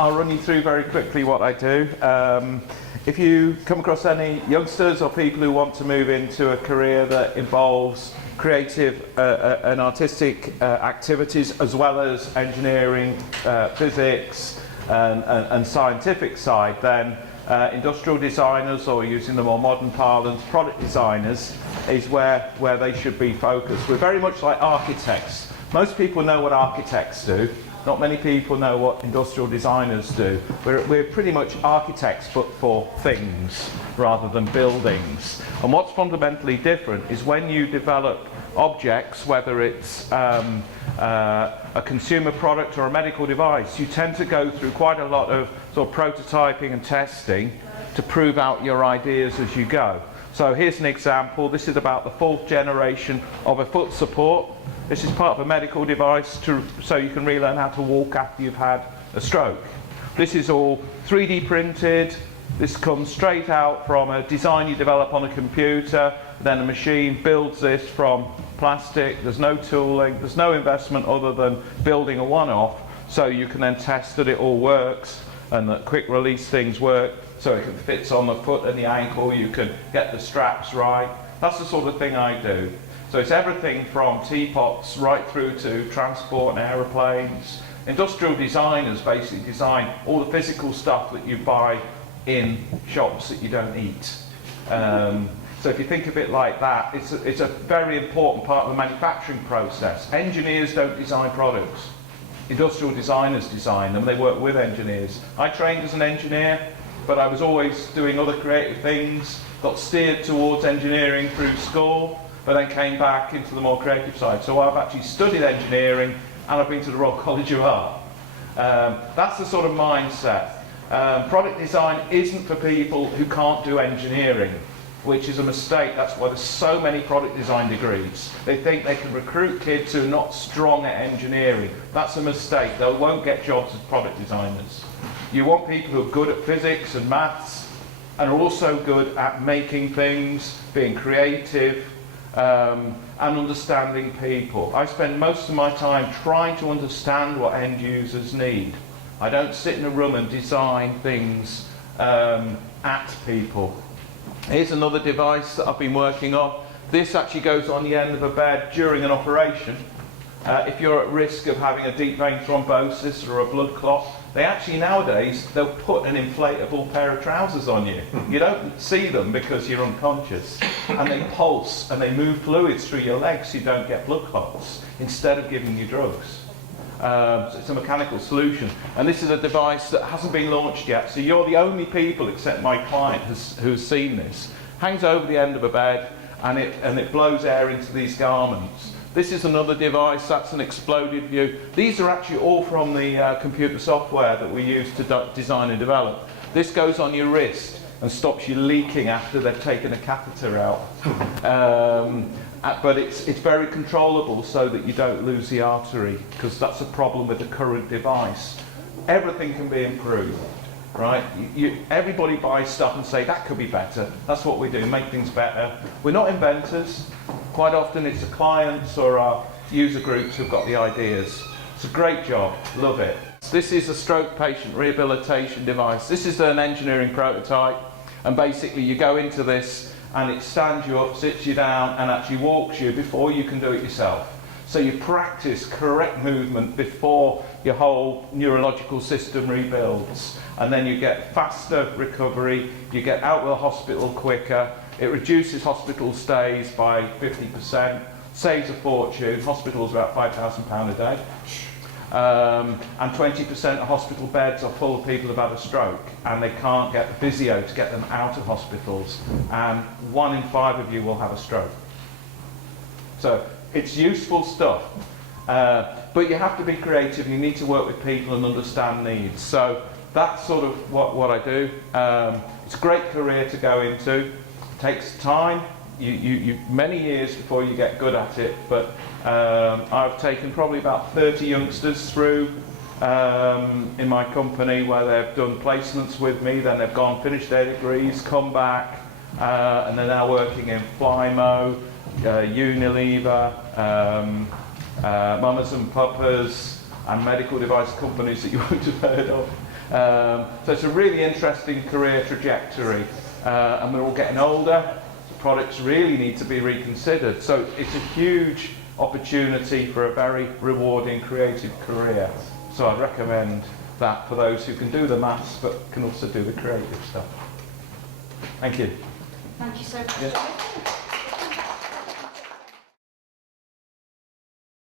I'll run you through very quickly what I do. If you come across any youngsters or people who want to move into a career that involves creative and artistic activities as well as engineering, physics and scientific side, then industrial designers, or using the more modern parlance, product designers, is where they should be focused. We're very much like architects. Most people know what architects do. Not many people know what industrial designers do. We're pretty much architects, but for things rather than buildings. And what's fundamentally different is when you develop objects, whether it's a consumer product or a medical device, you tend to go through quite a lot of sort of prototyping and testing to prove out your ideas as you go. So here's an example. This is about the 4th generation of a foot support. This is part of a medical device so you can relearn how to walk after you've had a stroke. This is all 3D printed. This comes straight out from a design you develop on a computer. Then a machine builds this from plastic. There's no tooling. There's no investment other than building a one-off. So you can then test that it all works and that quick release things work. So it fits on the foot and the ankle. You can get the straps right. That's the sort of thing I do. So it's everything from teapots right through to transport and aeroplanes. Industrial designers basically design all the physical stuff that you buy in shops that you don't eat. So if you think of it like that, it's a very important part of the manufacturing process. Engineers don't design products. Industrial designers design them. They work with engineers. I trained as an engineer, but I was always doing other creative things, got steered towards engineering through school, but then came back into the more creative side. So I've actually studied engineering and I've been to the Royal College of Art. That's the sort of mindset. Product design isn't for people who can't do engineering, which is a mistake. That's why there's so many product design degrees. They think they can recruit kids who are not strong at engineering. That's a mistake. They won't get jobs as product designers. You want people who are good at physics and maths and are also good at making things, being creative, and understanding people. I spend most of my time trying to understand what end users need. I don't sit in a room and design things at people. Here's another device that I've been working on. This actually goes on the end of a bed during an operation. If you're at risk of having a deep vein thrombosis or a blood clot, they actually nowadays, they'll put an inflatable pair of trousers on you. You don't see them because you're unconscious. And they pulse and they move fluids through your legs so you don't get blood clots instead of giving you drugs. So it's a mechanical solution. And this is a device that hasn't been launched yet. So you're the only people, except my client, who's seen this. Hangs over the end of a bed and it blows air into these garments. This is another device, that's an exploded view. These are actually all from the computer software that we use to design and develop. This goes on your wrist and stops you leaking after they've taken a catheter out. But it's very controllable so that you don't lose the artery, because that's a problem with the current device. Everything can be improved, right? Everybody buys stuff and say, that could be better. That's what we do, make things better. We're not inventors. Quite often it's the clients or our user groups who've got the ideas. It's a great job, love it. This is a stroke patient rehabilitation device. This is an engineering prototype, and basically you go into this and it stands you up, sits you down and actually walks you before you can do it yourself. So you practice correct movement before your whole neurological system rebuilds, and then you get faster recovery, you get out of the hospital quicker. It reduces hospital stays by 50%, saves a fortune. Hospitals are about £5,000 a day. And 20% of hospital beds are full of people who've had a stroke and they can't get the physio to get them out of hospitals. And 1 in 5 of you will have a stroke. So it's useful stuff. But you have to be creative. You need to work with people and understand needs. So that's sort of what I do. It's a great career to go into. Takes time, you many years before you get good at it, but I've taken probably about 30 youngsters through in my company where they've done placements with me, then they've gone, finished their degrees, come back, and they're now working in Flymo, Unilever, Mamas and Papas, and medical device companies that you won't have heard of. So it's a really interesting career trajectory, and we're all getting older. Products really need to be reconsidered. So it's a huge opportunity for a very rewarding creative career. So I'd recommend that for those who can do the maths but can also do the creative stuff. Thank you. Thank you so much. Yeah.